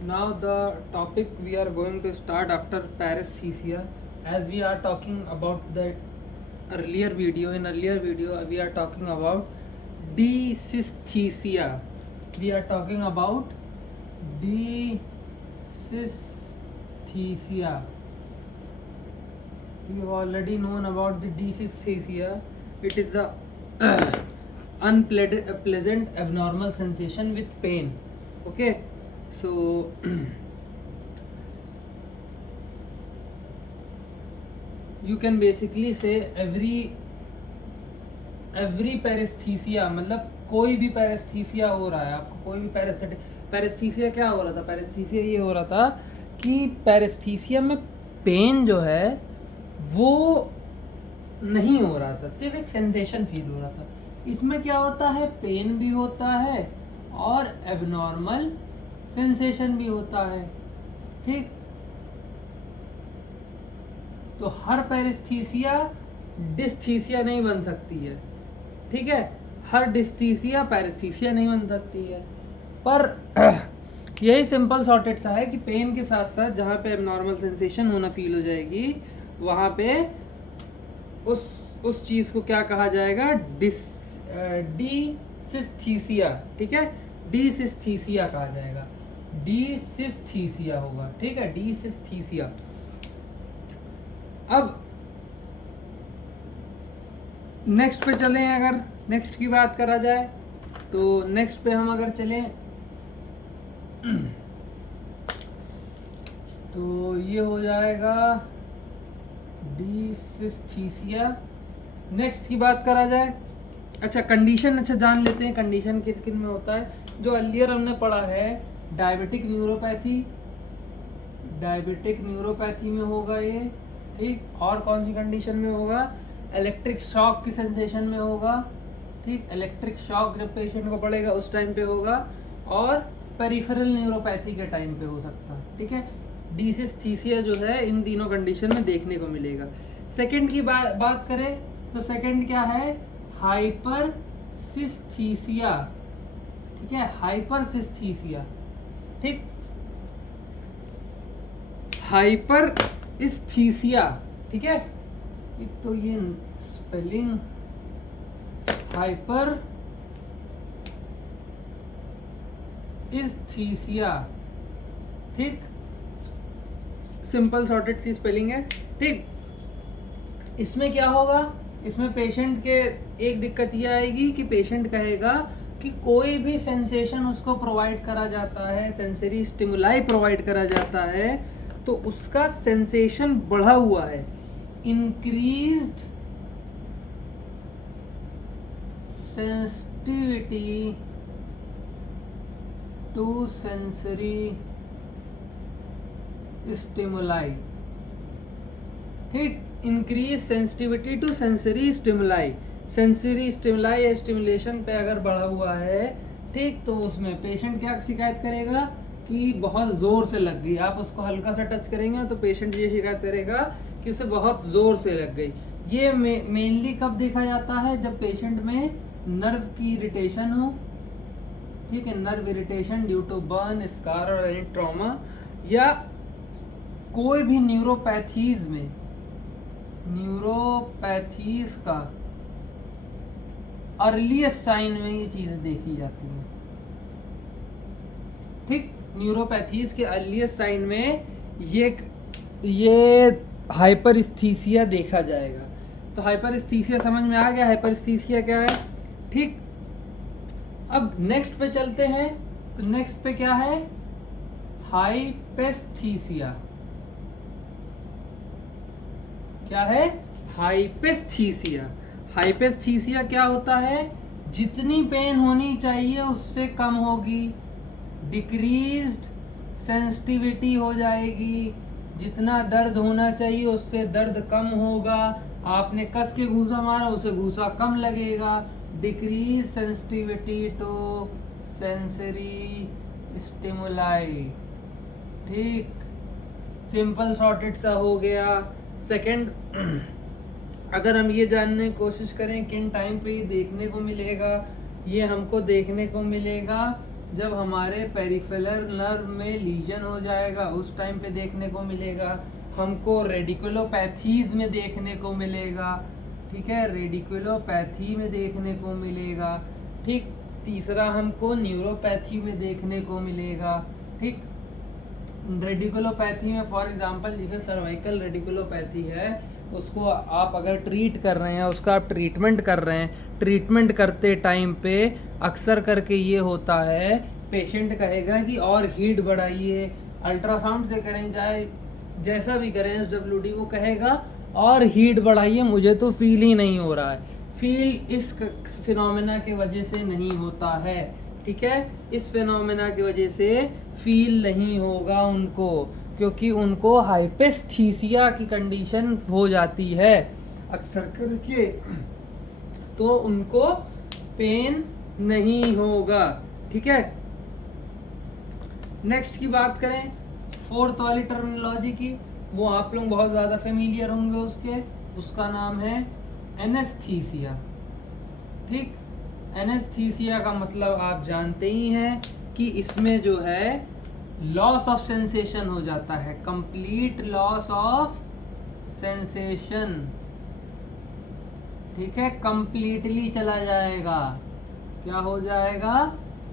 Now the topic we are going to start after paresthesia, as we are talking about the earlier video. In earlier video we are talking about dysesthesia. We are talking about dysesthesia. We have already known about the dysesthesia. It is a unpleasant abnormal sensation with pain. Okay, so you can basically say every paresthesia, मतलब कोई भी paresthesia हो रहा है आपको, कोई भी paresthesia क्या हो रहा था, पैरेस्थीसिया ये हो रहा था कि पैरेस्थीसिया में पेन जो है वो नहीं हो रहा था, सिर्फ एक सेंसेशन फील हो रहा था। इसमें क्या होता है, पेन भी होता है और एबनॉर्मल सेंसेशन भी होता है। ठीक, तो हर पैरेस्थीसिया डिस्थीसिया नहीं बन सकती है। ठीक है, हर डिस्थीसिया पैरेस्थीसिया नहीं बन सकती है। पर यही सिंपल सॉर्टेड सा है कि पेन के साथ साथ जहाँ पे एबनॉर्मल सेंसेशन होना फील हो जाएगी, वहाँ पे उस चीज़ को क्या कहा जाएगा, डीसिस्थीसिया। ठीक है, डीसिस्थीसिया कहा जाएगा, डीसिस्थीसिया होगा। ठीक है, डीसिस्थीसिया। अब नेक्स्ट पे चलें, अगर नेक्स्ट की बात करा जाए तो नेक्स्ट पे हम अगर चलें तो ये हो जाएगा डिसिस्थीसिया। नेक्स्ट की बात करा जाए, अच्छा कंडीशन अच्छा जान लेते हैं, कंडीशन किस किन में होता है। जो अर्लियर हमने पढ़ा है डायबिटिक न्यूरोपैथी, डायबिटिक न्यूरोपैथी में होगा ये। ठीक, और कौन सी कंडीशन में होगा, इलेक्ट्रिक शॉक की सेंसेशन में होगा। ठीक, इलेक्ट्रिक शॉक जब पेशेंट को पड़ेगा उस टाइम पे होगा, और पेरिफेरल न्यूरोपैथी के टाइम पे हो सकता है। ठीक है, डिसिस्थीसिया जो है इन तीनों कंडीशन में देखने को मिलेगा। सेकंड की बात करें तो सेकंड क्या है, हाइपरसिस्थीसिया। ठीक है, हाइपरसिस्थीसिया। ठीक, हाइपर इस्थीसिया। ठीक है, एक तो ये स्पेलिंग हाइपर इस्थीसिया। ठीक, सिंपल सॉर्टेड सी स्पेलिंग है। ठीक, इसमें क्या होगा, इसमें पेशेंट के एक दिक्कत ये आएगी कि पेशेंट कहेगा कि कोई भी सेंसेशन उसको प्रोवाइड करा जाता है, सेंसरी स्टिमुलाई प्रोवाइड करा जाता है, तो उसका सेंसेशन बढ़ा हुआ है, increased sensitivity to sensory stimuli. ठीक, increase sensitivity to sensory stimuli, sensory stimuli या स्टिमुलेशन पे अगर बढ़ा हुआ है, ठीक, तो उसमें पेशेंट क्या शिकायत करेगा कि बहुत ज़ोर से लग गई। आप उसको हल्का सा टच करेंगे तो पेशेंट ये शिकायत करेगा कि उसे बहुत ज़ोर से लग गई। ये मेनली कब देखा जाता है, जब पेशेंट में नर्व की इरिटेशन हो। ठीक है, nerve irritation due to burn, scar और एनी ट्रॉमा, या कोई भी न्यूरोपैथीज में, न्यूरोपैथीज का अर्लीस्ट साइन में ये चीज़ें देखी जाती हैं। ठीक, न्यूरोपैथीज के अर्लीस्ट साइन में ये हाइपरस्थीसिया देखा जाएगा। तो हाइपरस्थीसिया समझ में आ गया, हाइपरस्थीसिया क्या है। ठीक, अब नेक्स्ट पे चलते हैं, तो नेक्स्ट पे क्या है, हाइपेस्थीसिया। क्या है, हाइपेस्थीसिया। हाइपेस्थीसिया क्या होता है, जितनी पेन होनी चाहिए उससे कम होगी, डिक्रीज्ड सेंसिटिविटी हो जाएगी, जितना दर्द होना चाहिए उससे दर्द कम होगा, आपने कस के घूसा मारा उसे घूसा कम लगेगा, decrease sensitivity to sensory stimuli. ठीक, सिंपल सॉर्टेड सा हो गया। सेकंड, अगर हम ये जानने की कोशिश करें किन टाइम पे ये देखने को मिलेगा, ये हमको देखने को मिलेगा जब हमारे पेरिफेरल नर्व में लीजन हो जाएगा उस टाइम पे देखने को मिलेगा। हमको रेडिकुलोपैथीज में देखने को मिलेगा, ठीक है, रेडिकुलोपैथी में देखने को मिलेगा। ठीक, तीसरा हमको न्यूरोपैथी में देखने को मिलेगा। ठीक, रेडिकुलोपैथी में फॉर एग्जांपल जैसे सर्वाइकल रेडिकुलोपैथी है, उसको आप अगर ट्रीट कर रहे हैं, उसका आप ट्रीटमेंट कर रहे हैं, ट्रीटमेंट करते टाइम पे अक्सर करके ये होता है, पेशेंट कहेगा कि और हीट बढ़ाइए, अल्ट्रासाउंड से करें चाहे जैसा भी करें SWD, वो कहेगा और हीट बढ़ाइए, मुझे तो फील ही नहीं हो रहा है। फील इस फिनोमेना के वजह से नहीं होता है, ठीक है, इस फिनोमेना की वजह से फील नहीं होगा उनको, क्योंकि उनको हाइपेस्थीसिया की कंडीशन हो जाती है अक्सर करके, तो उनको पेन नहीं होगा। ठीक है, नेक्स्ट की बात करें फोर्थ वाली टर्मिनोलॉजी की, वो आप लोग बहुत ज़्यादा फेमिलियर होंगे उसका नाम है एनेस्थीसिया। ठीक, एनेस्थीसिया का मतलब आप जानते ही हैं कि इसमें जो है लॉस ऑफ सेंसेशन हो जाता है, कंप्लीट लॉस ऑफ सेंसेशन। ठीक है, कंप्लीटली चला जाएगा, क्या हो जाएगा,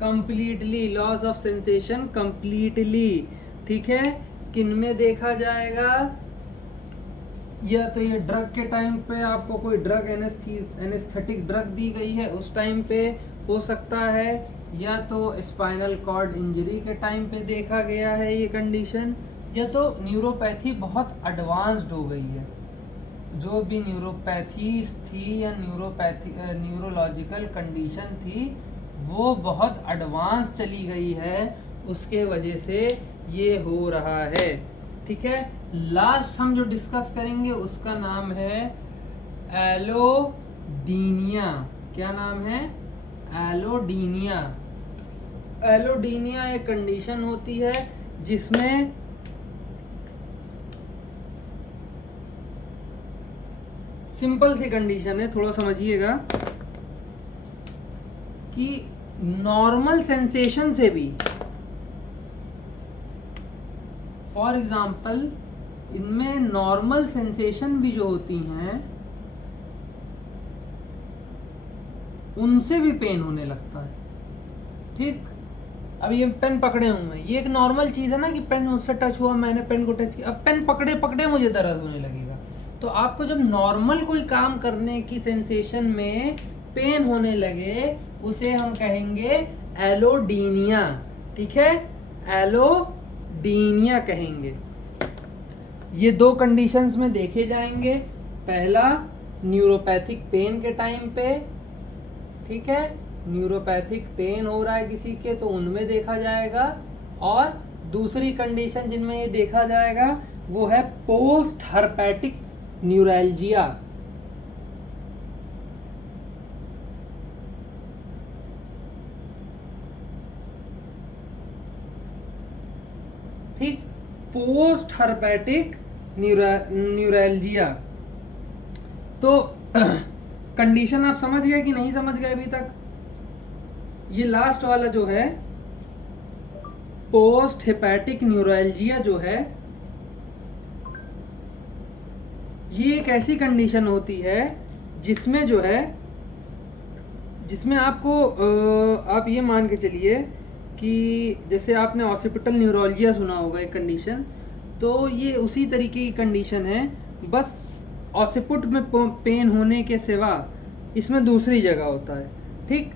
completely loss of sensation completely. ठीक है, किन में देखा जाएगा, या तो ये ड्रग के टाइम पे आपको कोई ड्रग एनेस्थेटिक ड्रग दी गई है उस टाइम पे हो सकता है, या तो स्पाइनल कॉर्ड इंजरी के टाइम पे देखा गया है ये कंडीशन, या तो न्यूरोपैथी बहुत एडवांस्ड हो गई है, जो भी न्यूरोपैथीज थी या न्यूरोलॉजिकल कंडीशन थी वो बहुत एडवांस चली गई है, उसके वजह से ये हो रहा है। ठीक है, लास्ट हम जो डिस्कस करेंगे उसका नाम है एलोडीनिया। क्या नाम है, एलोडीनिया। एलोडीनिया एक कंडीशन होती है जिसमें सिंपल सी कंडीशन है, थोड़ा समझिएगा, कि नॉर्मल सेंसेशन से भी, फॉर एग्जाम्पल इनमें नॉर्मल सेंसेशन भी जो होती हैं उनसे भी पेन होने लगता है। ठीक, अब ये पेन पकड़े हूँ मैं, ये एक नॉर्मल चीज़ है ना कि पेन मुझसे टच हुआ, मैंने पेन को टच किया, अब पेन पकड़े पकड़े मुझे दर्द होने लगेगा। तो आपको जब नॉर्मल कोई काम करने की सेंसेशन में पेन होने लगे उसे हम कहेंगे एलोडीनिया। ठीक है, एलोडीनिया कहेंगे। ये दो कंडीशंस में देखे जाएंगे, पहला न्यूरोपैथिक पेन के टाइम पे, ठीक है, न्यूरोपैथिक पेन हो रहा है किसी के तो उनमें देखा जाएगा, और दूसरी कंडीशन जिनमें ये देखा जाएगा वो है पोस्ट हर्पेटिक न्यूरैल्जिया। ठीक, पोस्ट हर्पेटिक न्यूरैल्जिया। तो कंडीशन आप समझ गए कि नहीं समझ गए अभी तक? ये लास्ट वाला जो है पोस्ट हेपेटिक न्यूरैल्जिया जो है, ये एक ऐसी कंडीशन होती है जिसमें जो है, जिसमें आपको आप ये मान के चलिए कि जैसे आपने ऑसिपिटल न्यूरोलजिया सुना होगा एक कंडीशन, तो ये उसी तरीके की कंडीशन है, बस ऑसिपुट में पेन होने के सिवा इसमें दूसरी जगह होता है। ठीक,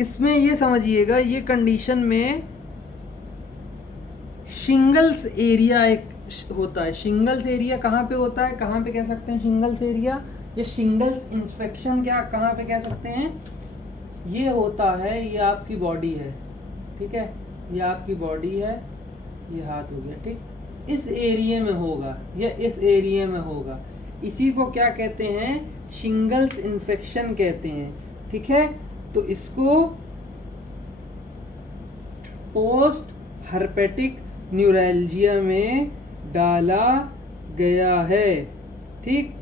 इसमें ये समझिएगा, ये कंडीशन में शिंगल्स एरिया एक होता है। शिंगल्स एरिया कहाँ पे होता है, कहाँ पे कह सकते हैं शिंगल्स एरिया, ये शिंगल्स इंस्पेक्शन क्या कहाँ पे कह सकते हैं, ये होता है, ये आपकी बॉडी है, ठीक है, ये आपकी बॉडी है, ये हाथ हो गया, ठीक, इस एरिया में होगा, या इस एरिया में होगा, इसी को क्या कहते हैं, शिंगल्स इन्फेक्शन कहते हैं। ठीक है, तो इसको पोस्ट हर्पेटिक न्यूरैल्जिया में डाला गया है। ठीक,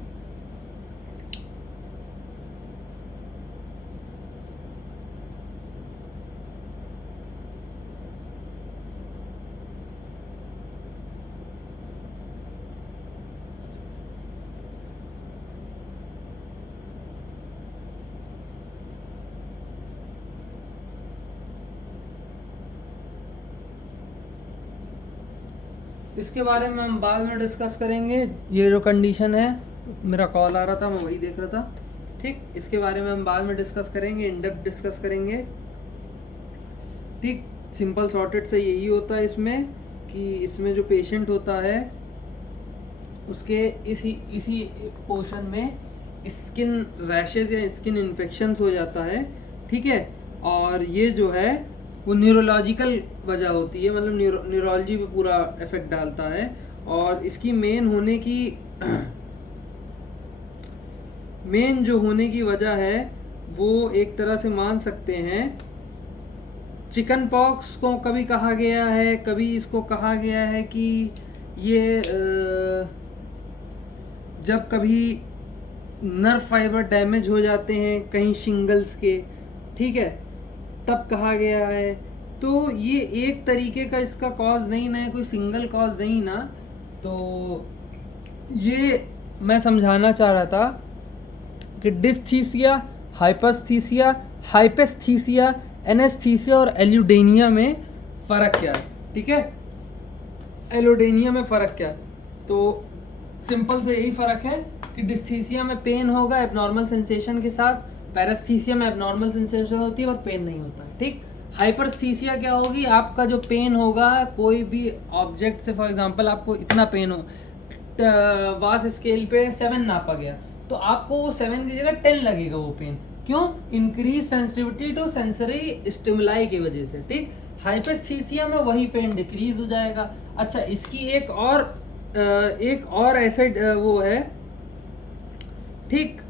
इसके बारे में हम बाद में डिस्कस करेंगे। ये जो कंडीशन है, मेरा कॉल आ रहा था, मैं वही देख रहा था। ठीक, इसके बारे में हम बाद में डिस्कस करेंगे, इन डेप्थ डिस्कस करेंगे। ठीक, सिंपल सॉर्टेड से यही होता है इसमें कि इसमें जो पेशेंट होता है उसके इसी पोर्शन में स्किन रैशेज या स्किन इन्फेक्शंस हो जाता है। ठीक है, और ये जो है वो न्यूरोलॉजिकल वजह होती है, मतलब न्यूरोलॉजी पे पूरा इफेक्ट डालता है। और इसकी मेन जो होने की वजह है वो एक तरह से मान सकते हैं, चिकन पॉक्स को कभी कहा गया है, कभी इसको कहा गया है कि ये जब कभी नर्व फाइबर डैमेज हो जाते हैं कहीं शिंगल्स के, ठीक है, तब कहा गया है। तो ये एक तरीके का इसका कॉज नहीं ना है, कोई सिंगल कॉज नहीं ना। तो ये मैं समझाना चाह रहा था कि डिस्थीसिया, हाइपस्थीसिया, हाइपेस्थीसिया, एनेस्थीसिया और एल्यूडेनिया में फ़र्क क्या है। ठीक है, एल्यूडेनिया में फ़र्क क्या है, तो सिंपल से यही फ़र्क है कि डिस्थीसिया में पेन होगा एबनॉर्मल सेंसेशन के साथ, पैरास्थीसिया में एबनॉर्मल सेंसेशन होती है और पेन नहीं होता है। ठीक, हाइपरस्थीसिया क्या होगी, आपका जो पेन होगा कोई भी ऑब्जेक्ट से, फॉर एग्जांपल आपको इतना पेन हो, वास स्केल पे 7 नापा गया, तो आपको वो 7 की जगह 10 लगेगा वो पेन। क्यों? Increase sensitivity to sensory stimuli की वजह से। ठीक, हाइपरस्थीसिया में वही पेन डिक्रीज हो जाएगा। अच्छा, इसकी एक और ऐसे वो है। ठीक,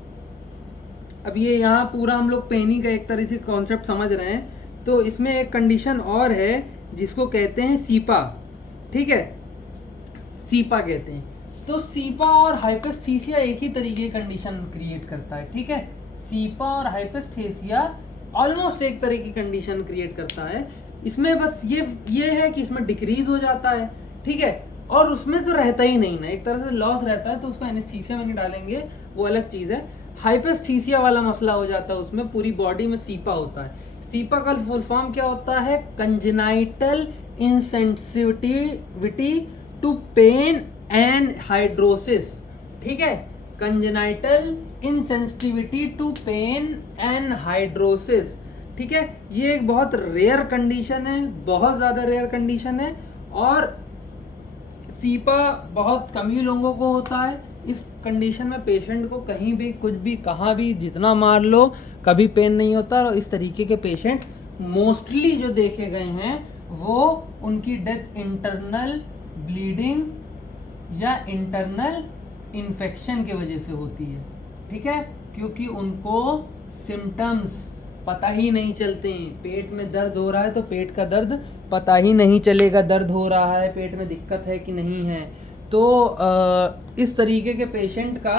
अब ये यहाँ पूरा हम लोग पेनी का एक तरह से कॉन्सेप्ट समझ रहे हैं, तो इसमें एक कंडीशन और है जिसको कहते हैं सीपा। ठीक है, सीपा कहते हैं। तो सीपा और हाइपस्थीसिया एक ही तरीके की कंडीशन क्रिएट करता है। ठीक है, सीपा और हाइपस्थीसिया ऑलमोस्ट एक तरह की कंडीशन क्रिएट करता है। इसमें बस ये है कि इसमें डिक्रीज हो जाता है। ठीक है, और उसमें तो रहता ही नहीं ना, एक तरह से लॉस रहता है, तो उसको एनेस्थीसिया में नहीं डालेंगे, वो अलग चीज़ है। हाइपस्थीसिया वाला मसला हो जाता है, उसमें पूरी बॉडी में सीपा होता है। सीपा का फुल फॉर्म क्या होता है? Congenital insensitivity to pain and hidrosis. ठीक है, congenital insensitivity to pain and hidrosis. ठीक है, ये एक बहुत रेयर कंडीशन है, बहुत ज़्यादा रेयर कंडीशन है, और सीपा बहुत कम ही लोगों को होता है। इस कंडीशन में पेशेंट को कहीं भी, कुछ भी, कहाँ भी, जितना मार लो, कभी पेन नहीं होता। और इस तरीके के पेशेंट मोस्टली जो देखे गए हैं वो उनकी डेथ इंटरनल ब्लीडिंग या इंटरनल इन्फेक्शन की वजह से होती है। ठीक है, क्योंकि उनको सिम्टम्स पता ही नहीं चलते हैं। पेट में दर्द हो रहा है तो पेट का दर्द पता ही नहीं चलेगा, दर्द हो रहा है, पेट में दिक्कत है कि नहीं है। तो इस तरीके के पेशेंट का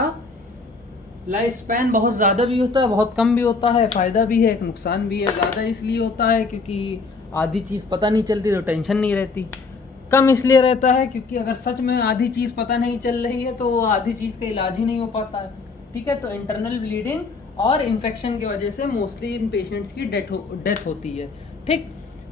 लाइफ स्पैन बहुत ज़्यादा भी होता है, बहुत कम भी होता है, फ़ायदा भी है, एक नुकसान भी है। ज़्यादा इसलिए होता है क्योंकि आधी चीज़ पता नहीं चलती तो टेंशन नहीं रहती। कम इसलिए रहता है क्योंकि अगर सच में आधी चीज़ पता नहीं चल रही है तो आधी चीज़ का इलाज ही नहीं हो पाता है। ठीक है, तो इंटरनल ब्लीडिंग और इन्फेक्शन की वजह से मोस्टली इन पेशेंट्स की डेथ होती है। ठीक,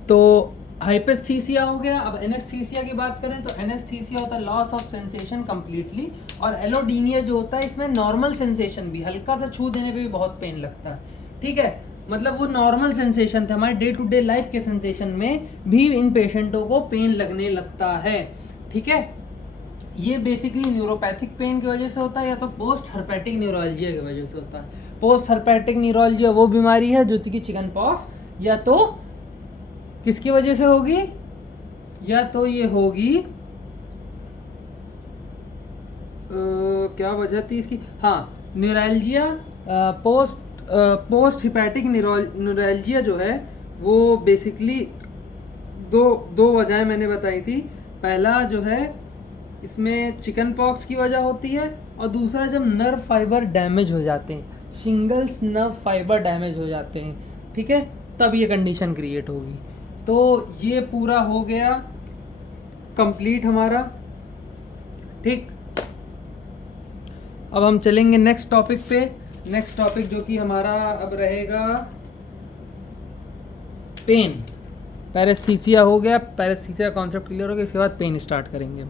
तो हाइपस्थीसिया हो गया। अब एनेस्थीसिया की बात करें तो एनेस्थीसिया होता है लॉस ऑफ सेंसेशन कंप्लीटली, और एलोडीनिया जो होता है इसमें नॉर्मल सेंसेशन भी, हल्का सा छू देने पे भी बहुत पेन लगता है। ठीक है, मतलब वो नॉर्मल सेंसेशन थे, हमारे डे टू डे लाइफ के सेंसेशन में भी इन पेशेंटों को पेन लगने लगता है। ठीक है, ये बेसिकली न्यूरोपैथिक पेन की वजह से होता है या तो पोस्ट हर्पेटिक न्यूरोलजिया की वजह से होता है। पोस्ट हर्पेटिक न्यूरोलजिया वो बीमारी है जो कि चिकन पॉक्स या तो किसकी वजह से होगी, या तो ये होगी क्या वजह थी इसकी, हाँ, न्यूरोलजिया, पोस्ट हिपैटिक न्यूरोलजिया जो है वो बेसिकली दो वजहें मैंने बताई थी। पहला जो है इसमें चिकन पॉक्स की वजह होती है, और दूसरा जब नर्व फाइबर डैमेज हो जाते हैं, शिंगल्स नर्व फाइबर डैमेज हो जाते हैं, ठीक है, तब ये कंडीशन क्रिएट होगी। तो ये पूरा हो गया कंप्लीट हमारा। ठीक, अब हम चलेंगे नेक्स्ट टॉपिक पे। नेक्स्ट टॉपिक जो कि हमारा अब रहेगा पेन। पैरेस्थीसिया हो गया, पैरेस्थीसिया कॉन्सेप्ट क्लियर हो गया, इसके बाद पेन स्टार्ट करेंगे।